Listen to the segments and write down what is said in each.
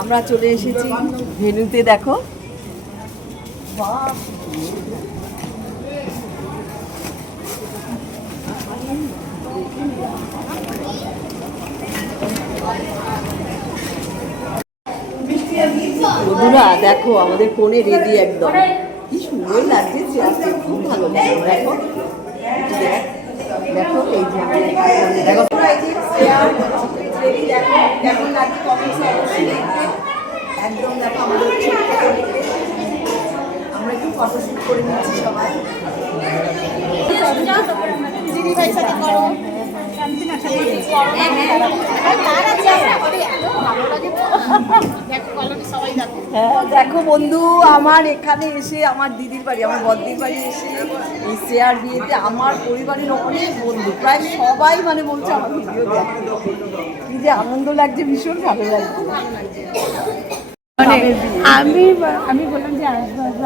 আমরা চলে এসেছি ভেন্যুতে, দেখো বন্ধুরা, দেখো আমাদের ফোনে রেডি একদম, কি সুন্দর লাগছে, চেয়ারটা খুব ভালো লাগছে। দেখো দেখো এই যে দেখো কেমন লাগছে কমেন্টসে অবশ্যই লিখবে। একদম দেখো আমাদের আমরা একটু ফটোশুট করে নিচ্ছি সবাই। দিদি ভাই সাথে করো, দেখো বন্ধু, আমার এখানে এসে আমার দিদির বাড়ি, আমার বড়দির বাড়ি এসে এই শেয়ার বিয়েতে আমার পরিবারের অনেক বন্ধু, প্রায় সবাই মানে বলছে আমার ভিডিও দেখতে, কি যে আনন্দ লাগছে, ভীষণ ভালো লাগছে। আমি বললাম যে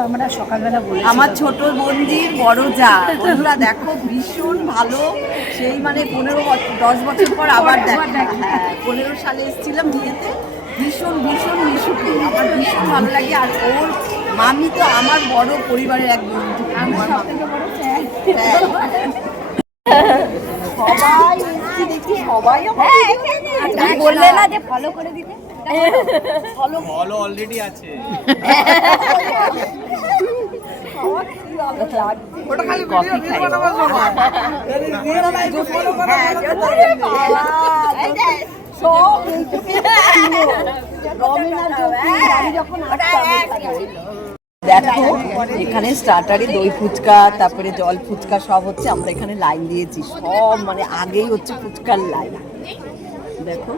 আমরা সকালবেলা বলি আমার ছোট বোনজির বড় যা, বন্ধুরা দেখো ভীষণ ভালো, সেই মানে 10 বছর পর আবার দেখা। হ্যাঁ 15 সালে এসেছিলাম বিয়েতে, ভীষণ ভীষণ মিশুকে আমার ভীষণ ভালো লাগে। আর ওর মামি তো আমার বড় পরিবারের এক বন্ধু, সবাই এসেছি দেখি, সবাই বললে না যে ফলো করে দিতে, ফলো অলরেডি আছে। কফি খাই দেখো, এখানে স্টার্টারে দই ফুচকা, তারপরে জল ফুচকা সব হচ্ছে। আমরা এখানে লাইন দিয়েছি, সব মানে আগেই হচ্ছে ফুচকার লাইন। দেখো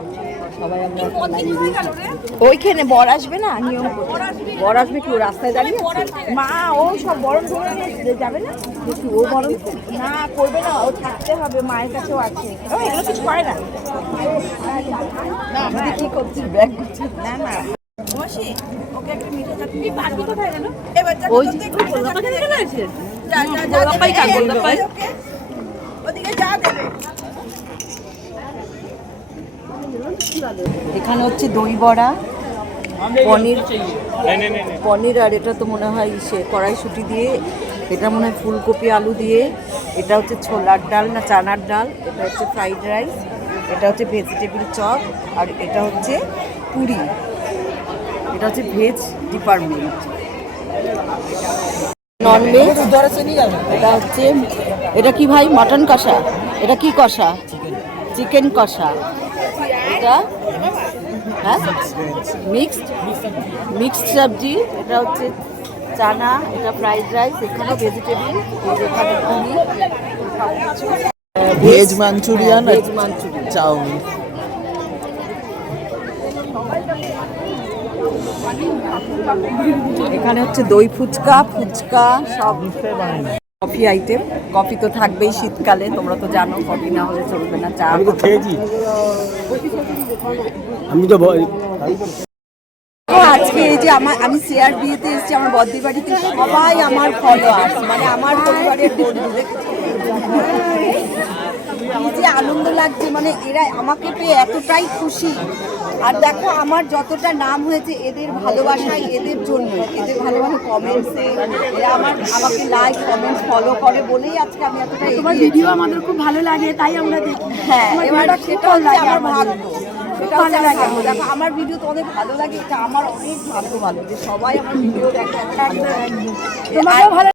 সবাই আমরা লাইন দিয়েছি। ওইখানে বর আসবে না, নিয়ম বর আসবে কি, ও রাস্তায় দাঁড়িয়ে মা ও সব বরণ করে নিয়ে যাবে না, দেখি ও বরং না করবে না, ও থাকতে হবে, মায়ের কাছেও আছে, এগুলো কিছু করে না। কি করছে, ব্যাগ করছে না না ওকে একটা মিঠে চাটনি পারবি কোথায় গেল ওই ওদিকে যা দেবে। এখানে হচ্ছে দই বড়া, পনির পনির, আর এটা তো মনে হয় সে কড়াইশুঁটি দিয়ে, এটা মনে হয় ফুলকপি আলু দিয়ে, এটা হচ্ছে ছোলার ডাল না চানার ডাল, এটা হচ্ছে ফ্রাইড রাইস, এটা হচ্ছে ভেজিটেবিল চপ, আর এটা হচ্ছে পুরি, এটা হচ্ছে ভেজ ডিপার্টমেন্ট। ননভেজ এটা হচ্ছে, এটা কি ভাই, মাটন কষা, এটা কি কষা, চিকেন কষা, এটা হ্যাঁ মিক্সড সবজি, এটা হচ্ছে চানা, এটা ফ্রাইড রাইস, এখানে ভেজিটেবল, এখানে puri, veg Manchurian, veg Manchurian, chowmein. এখানে হচ্ছে দই ফুচকা, সব কফি আইটেম, কফি তো থাকবেই শীতকালে, তোমরা তো জানো কফি না হলে চলবে না, চা। আমি তো আজকে এই যে আমি শেয়ার বিয়েতে এসেছি, আমার বদ্দির বাড়িতে সবাই আমার ফলোয়ার, মানে আমার পরিবারের বন্ধু, কি যে আনন্দ লাগছে, মানে এরা আমাকে পেয়ে এতটাই খুশি। আর দেখো আমার যতটা নাম হয়েছে এদের ভালোবাসায়, এদের জন্য, এদের ভালোবাসা কমেন্টসে, এরা আমাকে লাইক কমেন্টস ফলো করে বলেই আজকে আমি এতটা এগিয়ে। ভিডিও আমাদের খুব ভালো লাগে, তাই আমরা দেখি। হ্যাঁ এবার সেটা হচ্ছে আমার ভাগ্য, সেটা হচ্ছে আমার ভাগ্য। দেখো আমার ভিডিও তোমাদের ভালো লাগে, এটা আমার অনেক ভাগ্য ভালো যে সবাই আমার ভিডিও দেখে।